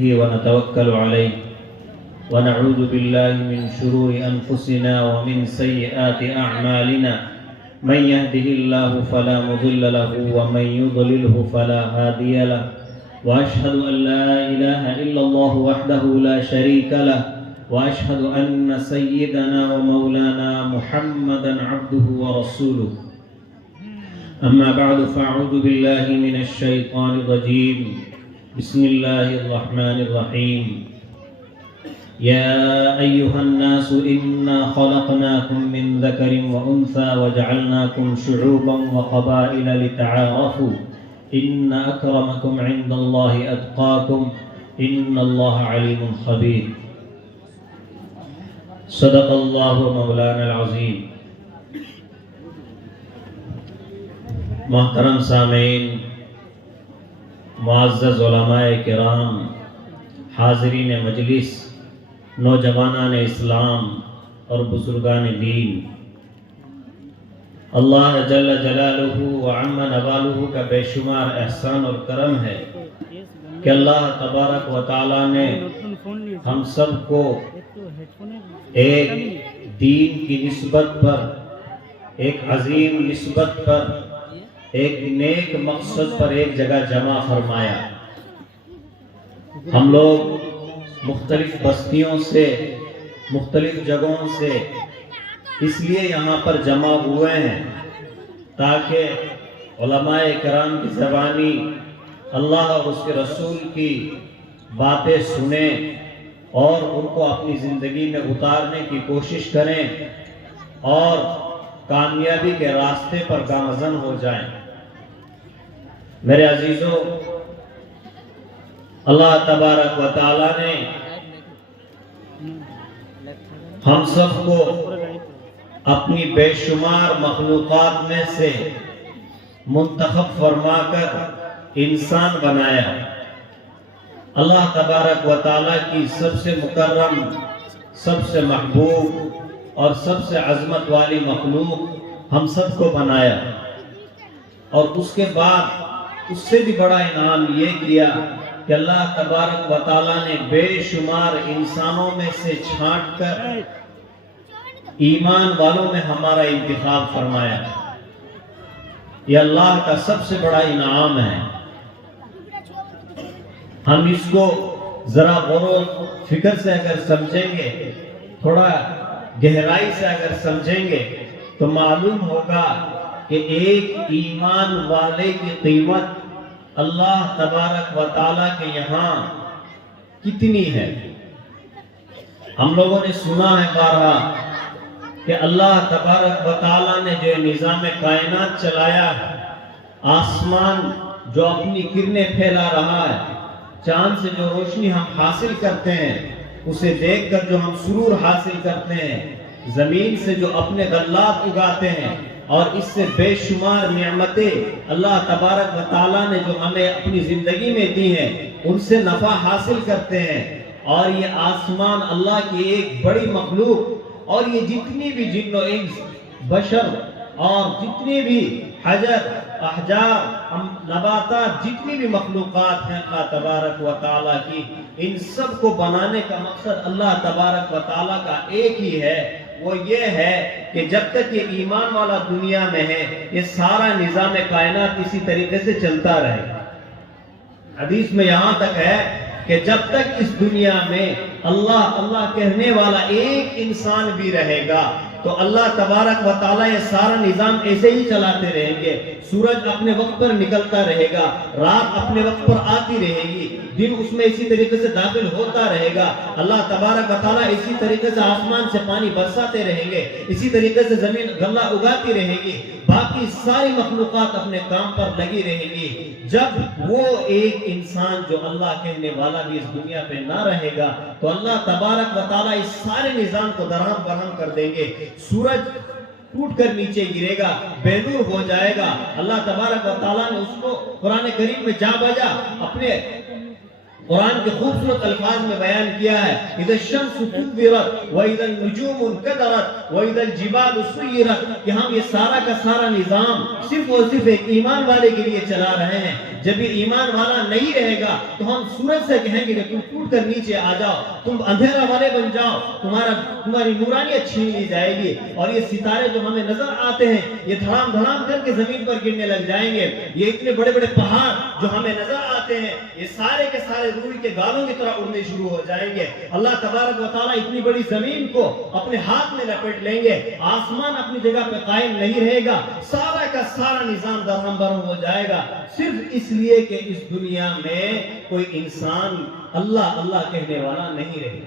ونتوكل عليه ونعوذ بالله من شرور أنفسنا ومن سيئات أعمالنا من يهده الله فلا مضل له ومن يضلله فلا هادي له وأشهد أن لا إله إلا الله وحده لا شريك له وأشهد أن سيدنا ومولانا محمدا عبده ورسوله أما بعد فأعوذ بالله من الشيطان الرجيم بسم الله الرحمن الرحيم يا أيها الناس إنا خلقناكم من ذكر وأنثى وجعلناكم شعوبا وقبائل لتعارفوا إن أكرمكم عند الله أتقاكم إن الله عليم خبير صدق الله مولانا العظيم. محترم سامعین، معزز علماء کرام، حاضرین مجلس، نوجوانان اسلام اور بزرگان دین، اللہ جل جلالہ وعم نوالہ کا بے شمار احسان اور کرم ہے کہ اللہ تبارک و تعالی نے ہم سب کو ایک دین کی نسبت پر، ایک عظیم نسبت پر، ایک نیک مقصد پر ایک جگہ جمع فرمایا. ہم لوگ مختلف بستیوں سے، مختلف جگہوں سے اس لیے یہاں پر جمع ہوئے ہیں تاکہ علماء کرام کی زبانی اللہ اور اس کے رسول کی باتیں سنیں اور ان کو اپنی زندگی میں اتارنے کی کوشش کریں اور کامیابی کے راستے پر گامزن ہو جائیں. میرے عزیزوں، اللہ تبارک و تعالی نے ہم سب کو اپنی بے شمار مخلوقات میں سے منتخب فرما کر انسان بنایا. اللہ تبارک و تعالی کی سب سے مکرم، سب سے محبوب اور سب سے عظمت والی مخلوق ہم سب کو بنایا، اور اس کے بعد اس سے بھی بڑا انعام یہ کیا کہ اللہ تبارک و تعالی نے بے شمار انسانوں میں سے چھانٹ کر ایمان والوں میں ہمارا انتخاب فرمایا. یہ اللہ کا سب سے بڑا انعام ہے. ہم اس کو ذرا غور و فکر سے اگر سمجھیں گے، تھوڑا گہرائی سے اگر سمجھیں گے تو معلوم ہوگا کہ ایک ایمان والے کی قیمت اللہ تبارک و تعالیٰ کے یہاں کتنی ہے. ہم لوگوں نے سنا ہے بارہا کہ اللہ تبارک و تعالیٰ نے جو نظام کائنات چلایا ہے، آسمان جو اپنی کرنیں پھیلا رہا ہے، چاند سے جو روشنی ہم حاصل کرتے ہیں اسے دیکھ کر جو ہم سرور حاصل کرتے ہیں، زمین سے جو اپنے غلات اگاتے ہیں، اور اس سے بے شمار نعمتیں اللہ تبارک و تعالیٰ نے جو ہمیں اپنی زندگی میں دی ہیں ان سے نفع حاصل کرتے ہیں. اور یہ آسمان اللہ کی ایک بڑی مخلوق، اور یہ جتنی بھی جن و انس، بشر اور جتنی بھی حجر، احجار، نباتات، جتنی بھی مخلوقات ہیں اللہ تبارک و تعالیٰ کی، ان سب کو بنانے کا مقصد اللہ تبارک و تعالیٰ کا ایک ہی ہے. وہ یہ ہے کہ جب تک یہ ایمان والا دنیا میں ہے یہ سارا نظام کائنات اسی طریقے سے چلتا رہے. حدیث میں یہاں تک ہے کہ جب تک اس دنیا میں اللہ اللہ کہنے والا ایک انسان بھی رہے گا تو اللہ تبارک و تعالیٰ یہ سارا نظام ایسے ہی چلاتے رہیں گے. سورج اپنے وقت پر نکلتا رہے گا، رات اپنے وقت پر آتی رہے گی، دن اس میں اسی طریقے سے داخل ہوتا رہے گا. اللہ تبارک و تعالیٰ اسی طریقے سے آسمان سے پانی برساتے رہیں گے، اسی طریقے سے زمین غلہ اگاتی رہے گی، باقی ساری مخلوقات اپنے کام پر لگی رہیں گی. جب وہ ایک انسان جو اللہ کہنے والا بھی اس دنیا پہ نہ رہے گا تو اللہ تبارک و تعالیٰ اس سارے نظام کو درہم برہم کر دیں گے. سورج ٹوٹ کر نیچے گرے گا، بے نور ہو جائے گا. اللہ تبارک و تعالیٰ نے اس کو قرآن کریم میں جا بجا اپنے قرآن کے خوبصورت الفاظ میں بیان کیا ہے اذا الشمس كورت واذا النجوم انكدرت واذا الجبال سيرت کہ ہم یہ سارا کا سارا نظام صرف اور صرف ایک ایمان والے کے لیے چلا رہے ہیں. جب یہ ایمان والا نہیں رہے گا تو ہم سورج سے کہیں گے کہ تم ٹوٹ کر نیچے آ جاؤ, تم اندھیرا والے بن جاؤ, تمہاری نورانیت چھین لی جائے گی, اور یہ ستارے جو ہمیں نظر آتے ہیں یہ دھڑام دھڑام کر کے زمین پر گرنے لگ جائیں گے. یہ اتنے بڑے بڑے پہاڑ جو ہمیں نظر آتے ہیں یہ سارے کے سارے روئی کے گالوں کی طرح اڑنے شروع ہو جائیں گے. اللہ تبارک و تعالیٰ اتنی بڑی زمین کو اپنے ہاتھ میں لپیٹ لیں گے, آسمان اپنی جگہ پہ قائم نہیں رہے گا, سارا کا سارا نظام درہم برہم ہو جائے گا, صرف اس لیے کہ اس دنیا میں کوئی انسان اللہ اللہ کہنے والا نہیں رہے.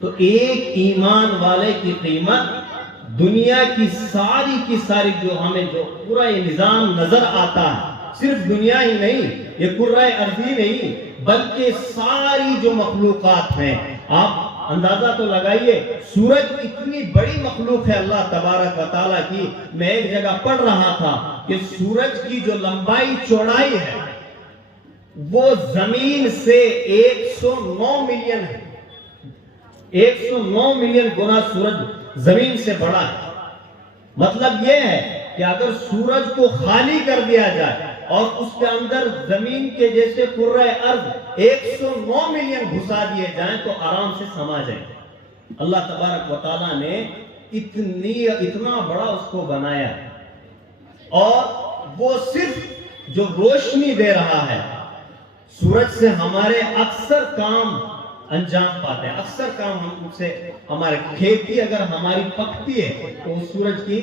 تو ایک ایمان والے کی قیمت دنیا کی ساری جو ہمیں جو پورا یہ نظام نظر آتا ہے, صرف دنیا ہی نہیں, یہ کرۂ ارضی نہیں, بلکہ ساری جو مخلوقات ہیں. آپ اندازہ تو لگائیے, سورج اتنی بڑی مخلوق ہے اللہ تبارک و تعالیٰ کی. میں ایک جگہ پڑھ رہا تھا کہ سورج کی جو لمبائی چوڑائی ہے وہ زمین سے 109 ملین ہے. 109 ملین گنا سورج زمین سے بڑا ہے. مطلب یہ ہے کہ اگر سورج کو خالی کر دیا جائے اور اس کے اندر زمین کے جیسے کرۂ ارض 109 ملین گھسا دیے جائیں تو آرام سے سما جائیں. اللہ تبارک و تعالیٰ نے اتنا بڑا اس کو بنایا, اور وہ صرف جو روشنی دے رہا ہے, سورج سے ہمارے اکثر کام انجام پاتے ہیں. اکثر کام ہم سے, ہمارے کھیتی اگر ہماری پکتی ہے تو اس سورج کی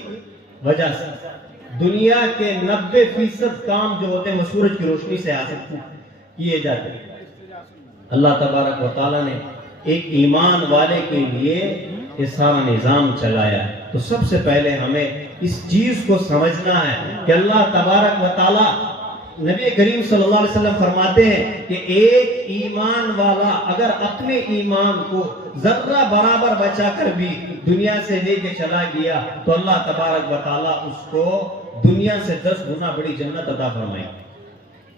وجہ سے. دنیا کے 90% کام جو ہوتے ہیں وہ سورج کی روشنی سے حاصل کیے جاتے ہیں. اللہ تبارک و تعالیٰ نے ایک ایمان والے کے لیے یہ سارا نظام چلایا ہے. تو سب سے پہلے ہمیں اس چیز کو سمجھنا ہے کہ اللہ تبارک و تعالیٰ, نبی کریم صلی اللہ علیہ وسلم فرماتے ہیں کہ ایک ایمان والا اگر اپنے ایمان کو ذرہ برابر بچا کر بھی دنیا سے لے کے چلا گیا تو اللہ تبارک و تعالیٰ اس کو دنیا سے 10 گنا بڑی جنت عطا فرمائے.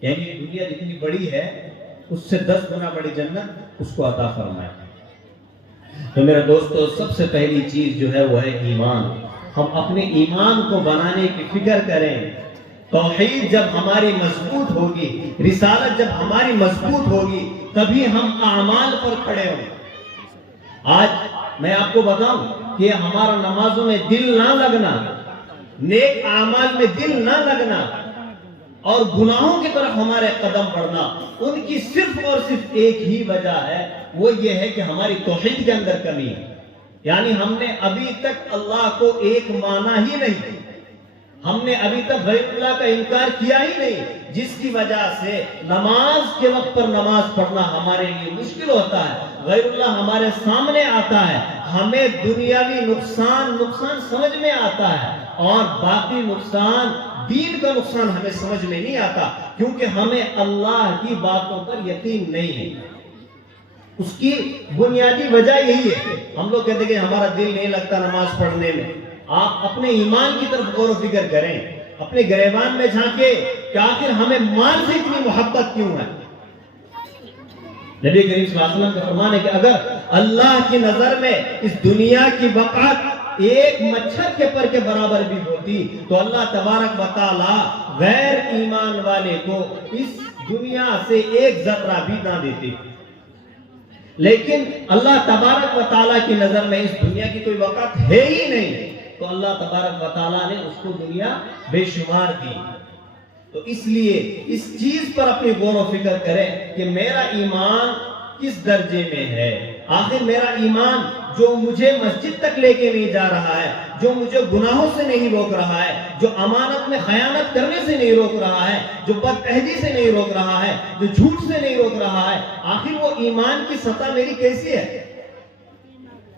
یعنی دنیا جتنی بڑی ہے اس سے 10 گنا بڑی جنت اس کو عطا فرمائے. تو میرے دوستو, سب سے پہلی چیز جو ہے وہ ہے ایمان. ہم اپنے ایمان کو بنانے کی فکر کریں. توحید جب ہماری مضبوط ہوگی, رسالت جب ہماری مضبوط ہوگی, تبھی ہم اعمال پر کھڑے ہوں. آج میں آپ کو بتاؤں کہ ہمارا نمازوں میں دل نہ لگنا, نیک اعمال میں دل نہ لگنا اور گناہوں کی طرف ہمارے قدم بڑھنا, ان کی صرف اور صرف ایک ہی وجہ ہے, وہ یہ ہے کہ ہماری توحید کے اندر کمی ہے. یعنی ہم نے ابھی تک اللہ کو ایک مانا ہی نہیں, ہم نے ابھی تک غیر اللہ کا انکار کیا ہی نہیں, جس کی وجہ سے نماز کے وقت پر نماز پڑھنا ہمارے لیے مشکل ہوتا ہے. غیر اللہ ہمارے سامنے آتا ہے, ہمیں دنیاوی نقصان سمجھ میں آتا ہے, اور باقی نقصان, دین کا نقصان ہمیں سمجھ میں نہیں آتا, کیونکہ ہمیں اللہ کی باتوں پر یقین نہیں ہے. اس کی بنیادی وجہ یہی ہے. ہم لوگ کہتے ہیں کہ ہمارا دل نہیں لگتا نماز پڑھنے میں. آپ اپنے ایمان کی طرف غور و فکر کریں, اپنے گریبان میں جھانکیں کہ آخر ہمیں مال سے اتنی محبت کیوں ہے. نبی کریم صلی اللہ علیہ وسلم کا فرمان ہے کہ اگر اللہ کی نظر میں اس دنیا کی بقا ایک مچھر کے پر کے برابر بھی ہوتی تو اللہ تبارک و تعالی غیر ایمان والے کو اس دنیا سے ایک ذرہ بھی نہ دیتے. لیکن اللہ تبارک و تعالیٰ کی نظر میں اس دنیا کی کوئی وقت ہے ہی نہیں, تو اللہ تبارک و تعالیٰ نے اس کو دنیا بے شمار دی. تو اس لیے اس چیز پر اپنی غور و فکر کریں کہ میرا ایمان کس درجے میں ہے. آخر میرا ایمان جو مجھے مسجد تک لے کے نہیں جا رہا ہے, جو مجھے گناہوں سے نہیں روک رہا ہے, جو امانت میں خیانت کرنے سے نہیں روک رہا ہے, جو بدعہدی سے نہیں روک رہا ہے, جو جھوٹ سے نہیں روک رہا ہے, آخر وہ ایمان کی سطح میری کیسی ہے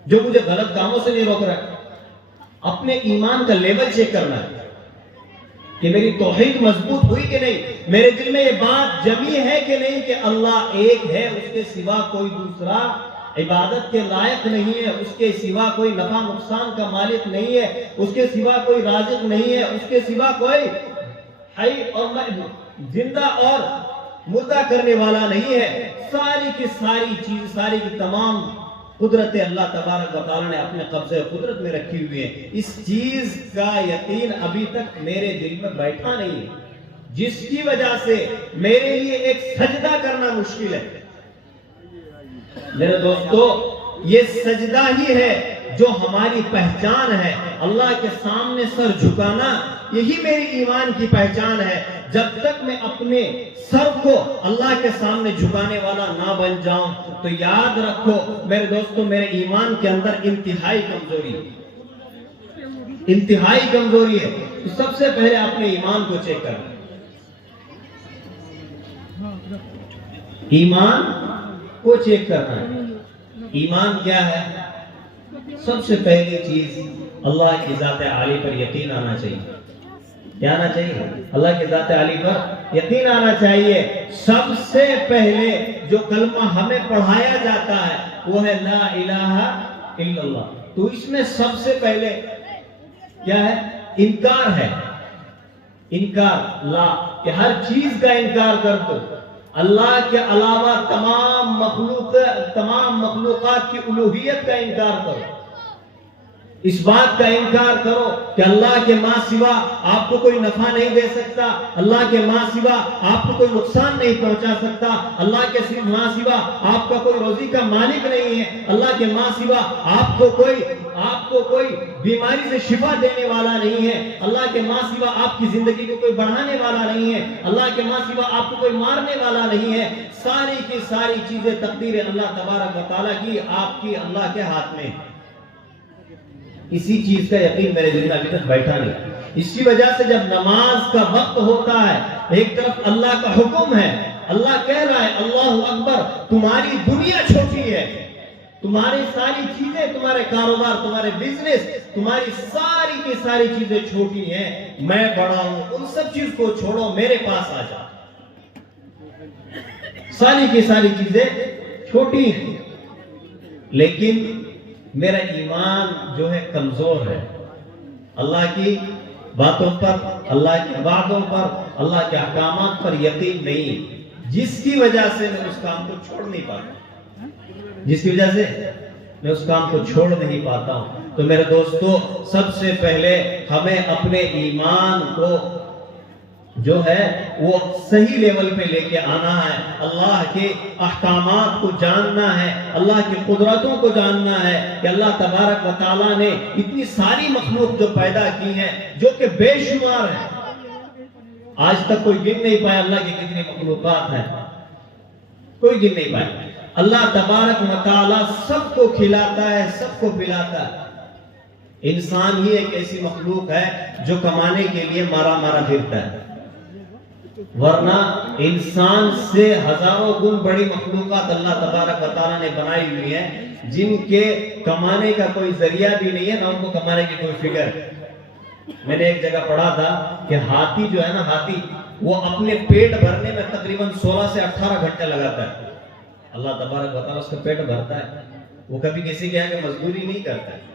جو مجھے غلط کاموں سے نہیں روک رہا ہے. اپنے ایمان کا لیول چیک کرنا ہے کہ میری توحید مضبوط ہوئی کہ نہیں, میرے دل میں یہ بات جمی ہے کہ نہیں کہ اللہ ایک ہے, اس کے سوا کوئی دوسرا عبادت کے لائق نہیں ہے, اس کے سوا کوئی نفع نقصان کا مالک نہیں ہے, اس کے سوا کوئی رازق نہیں ہے, اس کے سوا کوئی حی اور زندہ اور مردہ کرنے والا نہیں ہے. ساری کی ساری چیز، ساری کی تمام قدرتیں اللہ تبارک و تعالیٰ نے اپنے قبضے و قدرت میں رکھی ہوئی ہیں. اس چیز کا یقین ابھی تک میرے دل میں بیٹھا نہیں ہے، جس کی وجہ سے میرے لیے ایک سجدہ کرنا مشکل ہے. میرے دوستو، یہ سجدہ ہی ہے جو ہماری پہچان ہے. اللہ کے سامنے سر جھکانا، یہی میری ایمان کی پہچان ہے. جب تک میں اپنے سر کو اللہ کے سامنے جھکانے والا نہ بن جاؤں تو یاد رکھو میرے دوستو، میرے ایمان کے اندر انتہائی کمزوری ہے، انتہائی کمزوری ہے. تو سب سے پہلے اپنے ایمان کو چیک کرنا. ایمان کو چیک کرنا ہے. ایمان کیا ہے؟ سب سے پہلی چیز اللہ کی ذات عالی پر یقین آنا چاہیے. کیا آنا چاہیے؟ اللہ کی ذات عالی پر یقین آنا چاہیے. سب سے پہلے جو کلمہ ہمیں پڑھایا جاتا ہے وہ ہے لا الہ الا اللہ. تو اس میں سب سے پہلے کیا ہے؟ انکار ہے. انکار، لا، کہ ہر چیز کا انکار کر دو. اللہ کے علاوہ تمام مخلوقات کی الوہیت کا انکار کرو. اس بات کا انکار کرو کہ اللہ کے ماں سوا آپ کو کوئی نفع نہیں دے سکتا، اللہ کے ماں سوا آپ کو کوئی نقصان نہیں پہنچا سکتا، اللہ کے ماں سوا آپ کا کوئی روزی کا مالک نہیں ہے، اللہ کے ماں سوا آپ کو کوئی بیماری سے شفا دینے والا نہیں ہے، اللہ کے ماں سوا آپ کی زندگی کو کوئی بڑھانے والا نہیں ہے، اللہ کے ماں سوا آپ کو کوئی مارنے والا نہیں ہے. ساری کی ساری چیزیں تقدیر اللہ تبارک و تعالیٰ کی، آپ کی، اللہ کے ہاتھ میں. اسی چیز کا یقین میرے دل میں ابھی تک بیٹھا نہیں. اسی وجہ سے جب نماز کا وقت ہوتا ہے، ایک طرف اللہ کا حکم ہے، اللہ کہہ رہا ہے اللہ اکبر، تمہاری دنیا چھوٹی ہے، تمہاری ساری چیزیں، تمہارے کاروبار، تمہارے بزنس، تمہاری ساری کی ساری چیزیں چھوٹی ہیں، میں بڑا ہوں، ان سب چیز کو چھوڑو، میرے پاس آ جاؤ. ساری کی ساری چیزیں چھوٹی ہیں، لیکن میرا ایمان جو ہے کمزور ہے. اللہ کی باتوں پر، اللہ کی وعدوں پر، اللہ کے احکامات پر یقین نہیں، جس کی وجہ سے میں اس کام کو چھوڑ نہیں پاتا، جس کی وجہ سے میں اس کام کو چھوڑ نہیں پاتا ہوں. تو میرے دوستو، سب سے پہلے ہمیں اپنے ایمان کو جو ہے وہ صحیح لیول پہ لے کے آنا ہے. اللہ کے احکامات کو جاننا ہے، اللہ کی قدرتوں کو جاننا ہے کہ اللہ تبارک و تعالیٰ نے اتنی ساری مخلوق جو پیدا کی ہیں جو کہ بے شمار ہیں. آج تک کوئی گن نہیں پایا اللہ کی کتنی مخلوقات ہیں، کوئی گن نہیں پایا. اللہ تبارک و تعالیٰ سب کو کھلاتا ہے، سب کو پلاتا ہے. انسان ہی ایک ایسی مخلوق ہے جو کمانے کے لیے مارا مارا پھرتا ہے، ورنہ انسان سے ہزاروں گن بڑی مخلوقات اللہ تبارک و تعالیٰ نے بنائی ہوئی ہیں جن کے کمانے کا کوئی ذریعہ بھی نہیں ہے، نہ ان کو کمانے کی کوئی فکر ہے. میں نے ایک جگہ پڑھا تھا کہ ہاتھی جو ہے نا، ہاتھی وہ اپنے پیٹ بھرنے میں تقریباً 16 سے 18 گھنٹے لگاتا ہے. اللہ تبارک و تعالیٰ اس کا پیٹ بھرتا ہے، وہ کبھی کسی کے آگے مزدوری نہیں کرتا ہے.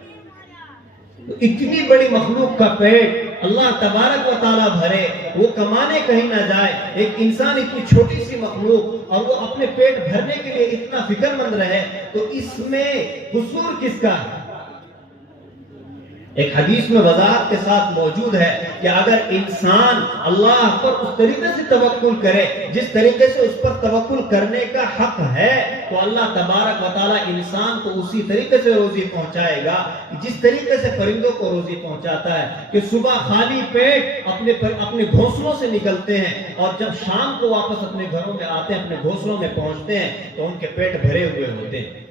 تو اتنی بڑی مخلوق کا پیٹ اللہ تبارک و تعالیٰ بھرے، وہ کمانے کہیں نہ جائے. ایک انسان اتنی چھوٹی سی مخلوق اور وہ اپنے پیٹ بھرنے کے لیے اتنا فکر مند رہے، تو اس میں قصور کس کا ہے؟ ایک حدیث میں وضاحت کے ساتھ موجود ہے کہ اگر انسان اللہ پر اس طریقے سے توکل کرے جس طریقے سے اس پر توکل کرنے کا حق ہے، تو اللہ تبارک و تعالیٰ انسان کو اسی طریقے سے روزی پہنچائے گا جس طریقے سے پرندوں کو روزی پہنچاتا ہے کہ صبح خالی پیٹ اپنے گھونسلوں سے نکلتے ہیں اور جب شام کو واپس اپنے گھروں میں آتے ہیں، اپنے گھونسلوں میں پہنچتے ہیں تو ان کے پیٹ بھرے ہوئے ہوتے ہیں.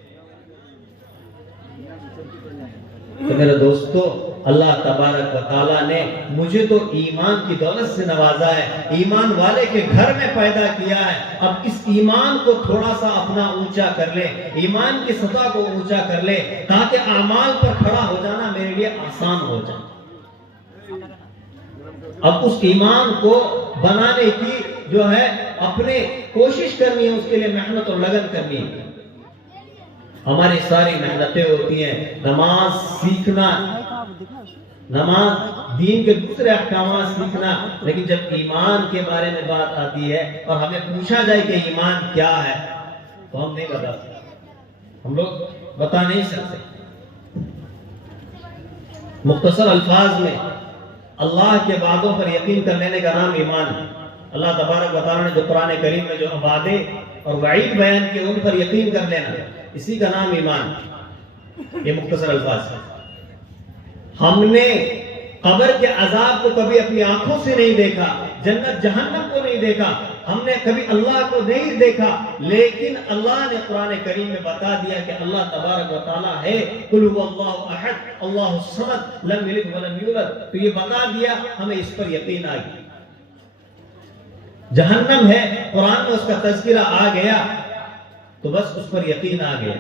تو میرے دوستو، اللہ تبارک و تعالیٰ نے مجھے تو ایمان کی دولت سے نوازا ہے، ایمان والے کے گھر میں پیدا کیا ہے. اب اس ایمان کو تھوڑا سا اپنا اونچا کر لے، ایمان کی سطح کو اونچا کر لے تاکہ اعمال پر کھڑا ہو جانا میرے لیے آسان ہو جائے. اب اس ایمان کو بنانے کی جو ہے اپنے کوشش کرنی ہے، اس کے لیے محنت اور لگن کرنی ہے. ہماری ساری محنتیں ہوتی ہیں، نماز سیکھنا نماز دین کے دوسرے احکامات سیکھنا، لیکن جب ایمان کے بارے میں بات آتی ہے اور ہمیں پوچھا جائے کہ ایمان کیا ہے تو ہم نہیں بتا سکتے، ہم لوگ بتا نہیں سکتے۔ مختصر الفاظ میں اللہ کے وعدوں پر یقین کر لینے کا نام ایمان ہے۔ اللہ تبارک و تعالیٰ نے جو قرآن کریم میں جو وعدے اور وعید بیان کیے ان پر یقین کر لینا، اسی کا نام ایمان ہے۔ یہ مختصر الفاظ ہے۔ ہم نے قبر کے عذاب کو کبھی اپنی آنکھوں سے نہیں دیکھا، جنت جہنم کو نہیں دیکھا، ہم نے کبھی اللہ کو نہیں دیکھا، لیکن اللہ نے قرآن کریم میں بتا دیا کہ اللہ تبارک و تعالیٰ ہے، قل هو اللہ احد اللہ الصمد لم یلد ولم یولد، تو یہ بتا دیا، ہمیں اس پر یقین آ گیا۔ جہنم ہے، قرآن میں اس کا تذکرہ آ گیا تو بس اس پر یقین آ گیا۔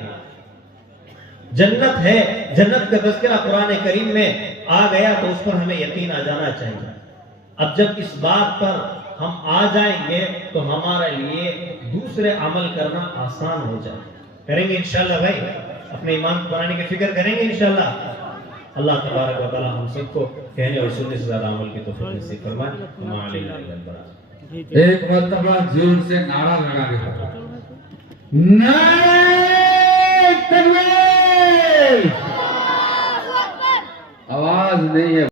جنت ہے، جنت کا تذکرہ قرآن کریم میں آ گیا تو اس پر ہمیں یقین آ جانا چاہیے۔ اب جب اس بات پر ہم آ جائیں گے تو ہمارے لیے دوسرے عمل کرنا آسان ہو جائے۔ کریں گے انشاءاللہ بھائی، اپنے ایمان کو بنانے کی فکر کریں گے انشاءاللہ۔ اللہ تبارک و تعالی ہم سب کو کہنے اور سننے سے زیادہ عمل کی توفیق نصیب فرمائے۔ وما علینا الا البلاغ۔ ایک مرتبہ زور سے نعرہ لگا دیا، نعرہ تکبیر! آواز نہیں ہے۔